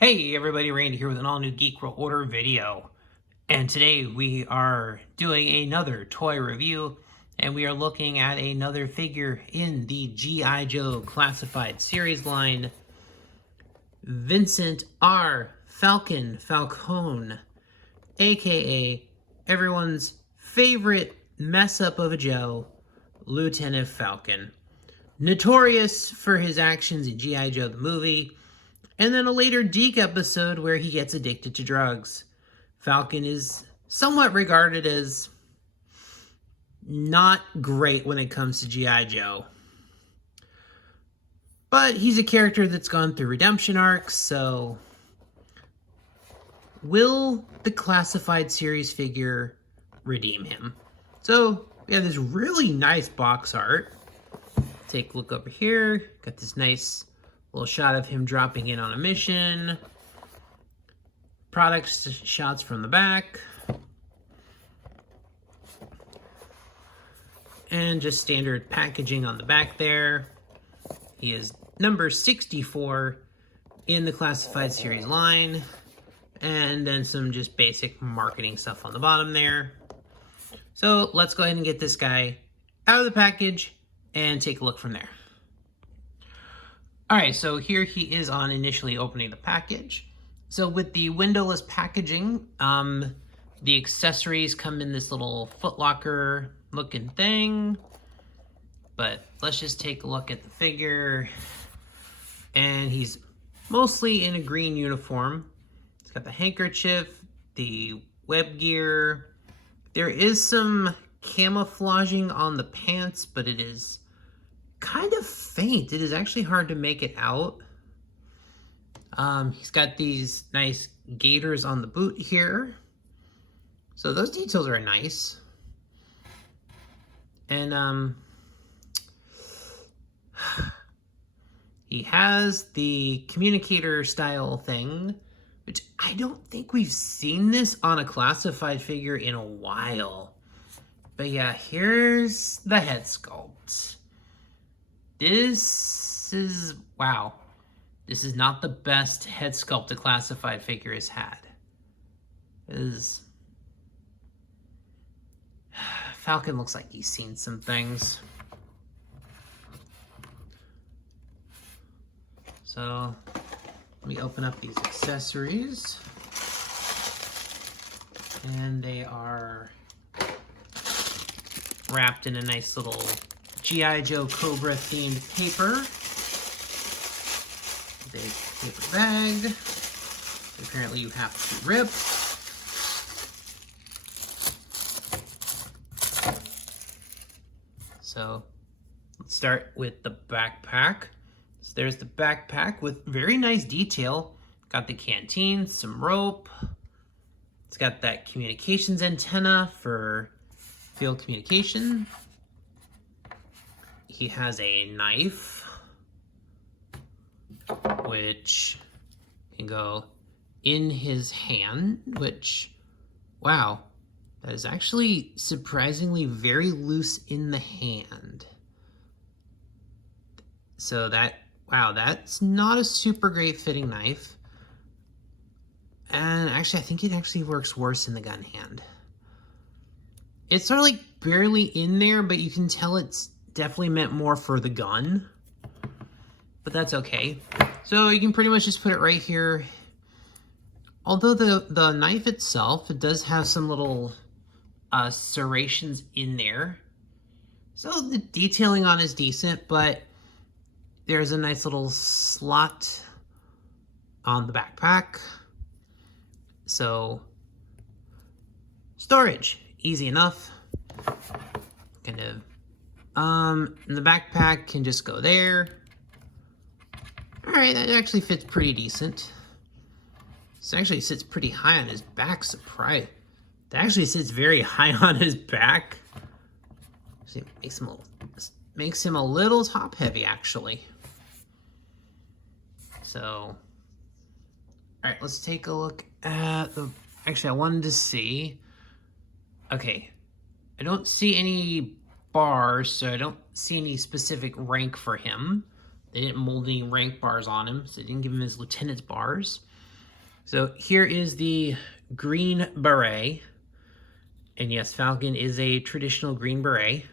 Hey everybody, Randy here with an all-new Geek World Order video. And today we are doing another toy review, and we are looking at another figure in the GIJoe Classified Series line, Vincent R. Falcon, aka everyone's favorite mess-up of a Joe, Lieutenant Falcon. Notorious for his actions in G.I. Joe the movie, and then a later Deke episode where he gets addicted to drugs. Falcon is somewhat regarded as not great when it comes to G.I. Joe. But he's a character that's gone through redemption arcs, so will the Classified Series figure redeem him? So we have this really nice box art. Take a look over here. Got this nice little shot of him dropping in on a mission. Product shots from the back. And just standard packaging on the back there. He is number 64 in the Classified Series line. And then some just basic marketing stuff on the bottom there. So let's go ahead and get this guy out of the package and take a look from there. Alright, so here he is on initially opening the package. So with the windowless packaging, the accessories come in this little footlocker looking thing. But let's just take a look at the figure. And he's mostly in a green uniform. He's got the handkerchief, the web gear. There is some camouflaging on the pants, but it is kind of faint. It is actually hard to make it out. He's got these nice gaiters on the boot here. So those details are nice. And he has the communicator style thing, which I don't think we've seen this on a classified figure in a while. But yeah, here's the head sculpt. This is, wow. This is not the best head sculpt a classified figure has had. Falcon looks like he's seen some things. So, let me open up these accessories. And they are wrapped in a nice little G.I. Joe Cobra themed paper. Big paper bag. Apparently you have to rip. So let's start with the backpack. So there's the backpack with very nice detail. Got the canteen, some rope. It's got that communications antenna for field communication. He has a knife, which can go in his hand, which, wow, that is actually surprisingly very loose in the hand. So that, wow, that's not a super great fitting knife. And actually, I think it actually works worse in the gun hand. It's sort of like barely in there, but you can tell it's definitely meant more for the gun. But that's okay. So you can pretty much just put it right here. Although the knife itself, it does have some little serrations in there. So the detailing on is decent, but there's a nice little slot on the backpack. So storage, easy enough. Kind of, and the backpack can just go there. All right, that actually fits pretty decent. This actually sits pretty high on his back, surprise. That actually sits very high on his back. See, makes him a little top heavy, actually. So, all right, let's take a look at the, actually I wanted to see, okay, I don't see any bars, so I don't see any specific rank for him. They didn't mold any rank bars on him, so they didn't give him his lieutenant's bars. So here is the Green Beret. And yes, Falcon is a traditional Green Beret.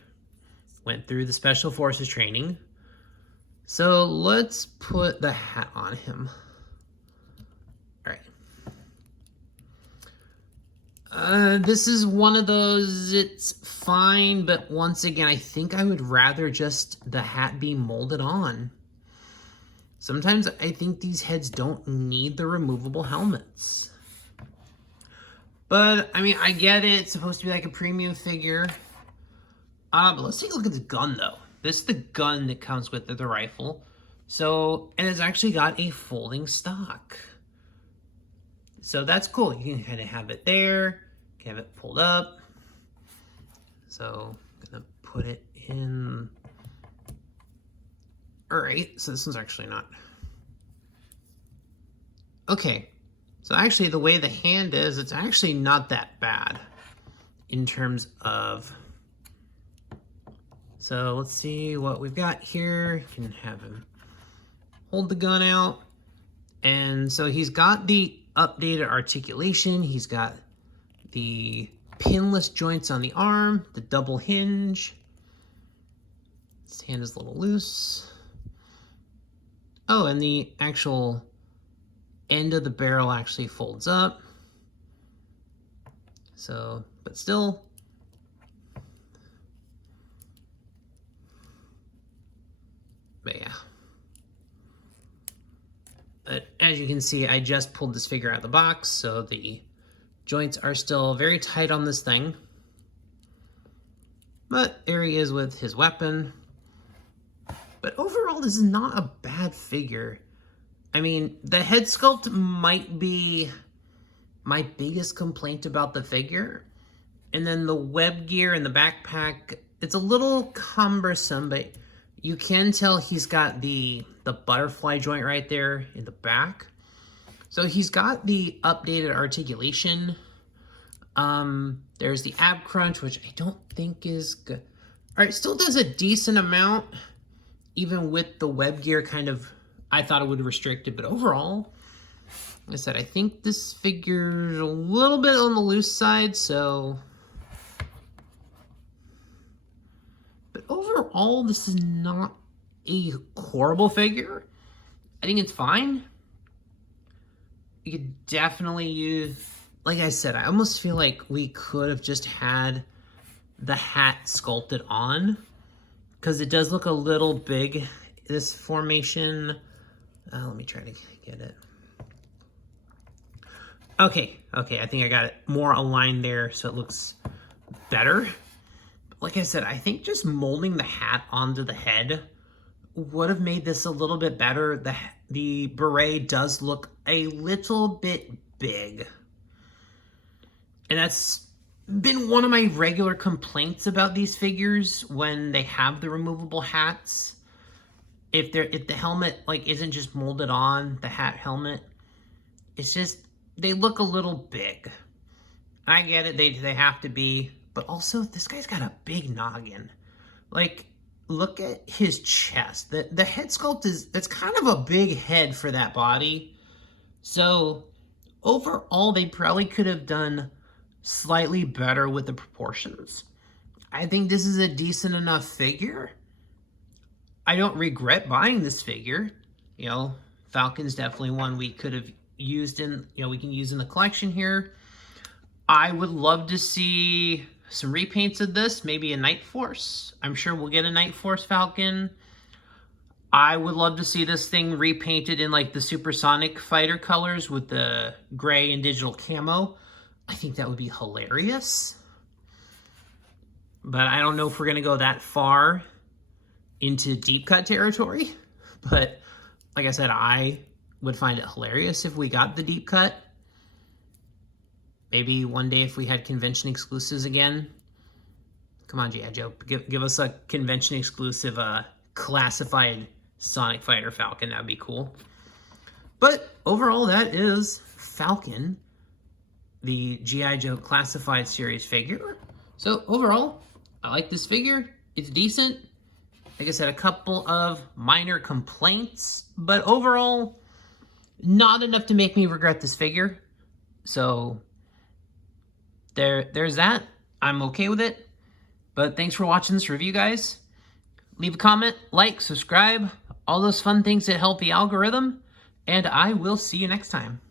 Went through the Special Forces training. So let's put the hat on him. All right. This is one of those, it's fine, but once again, I think I would rather just the hat be molded on. Sometimes I think these heads don't need the removable helmets. But, I mean, I get it. It's supposed to be like a premium figure. But let's take a look at the gun, though. This is the gun that comes with the rifle. So, and it's actually got a folding stock. So that's cool. You can kind of have it there. You can have it pulled up. So, I'm going to put it in. All right. So this one's actually not. Okay. So actually, the way the hand is, it's actually not that bad in terms of... So let's see what we've got here. You can have him hold the gun out. And so he's got the updated articulation. He's got the pinless joints on the arm, the double hinge. His hand is a little loose. Oh, and the actual end of the barrel actually folds up. So, but still. But yeah. But as you can see, I just pulled this figure out of the box, so the joints are still very tight on this thing. But there he is with his weapon. But overall, this is not a bad figure. I mean, the head sculpt might be my biggest complaint about the figure. And then the web gear and the backpack, it's a little cumbersome, but you can tell he's got the butterfly joint right there in the back. So he's got the updated articulation. There's the ab crunch, which I don't think is good. All right, still does a decent amount, even with the web gear kind of, I thought it would restrict it, but overall, like I said, I think this figure's a little bit on the loose side, so. But overall, this is not a horrible figure. I think it's fine. You could definitely use, like I said, I almost feel like we could have just had the hat sculpted on, because it does look a little big, this formation. Let me try to get it. Okay, I think I got it more aligned there, so it looks better. Like I said, I think just molding the hat onto the head would have made this a little bit better. The beret does look a little bit big. And that's been one of my regular complaints about these figures when they have the removable hats. If the helmet like isn't just molded on, the hat helmet, it's just they look a little big. I get it, they have to be, but also this guy's got a big noggin. Like, look at his chest. The head sculpt it's kind of a big head for that body. So overall, they probably could have done slightly better with the proportions. I think this is a decent enough figure. I don't regret buying this figure. You know, Falcon's definitely one we could have used in, we can use in the collection here. I would love to see some repaints of this, maybe a Night Force. I'm sure we'll get a Night Force Falcon. I would love to see this thing repainted in like the Supersonic Fighter colors with the gray and digital camo. I think that would be hilarious. But I don't know if we're going to go that far into deep cut territory. But like I said, I would find it hilarious if we got the deep cut. Maybe one day if we had convention exclusives again. Come on, GIJoe, give us a convention exclusive classified Sonic Fighter Falcon. That'd be cool. But overall, that is Falcon, the GIJoe Classified Series figure. So overall, I like this figure. It's decent. Like I said, a couple of minor complaints, but overall, not enough to make me regret this figure. So there's that. I'm okay with it. But thanks for watching this review, guys. Leave a comment, like, subscribe, all those fun things that help the algorithm. And I will see you next time.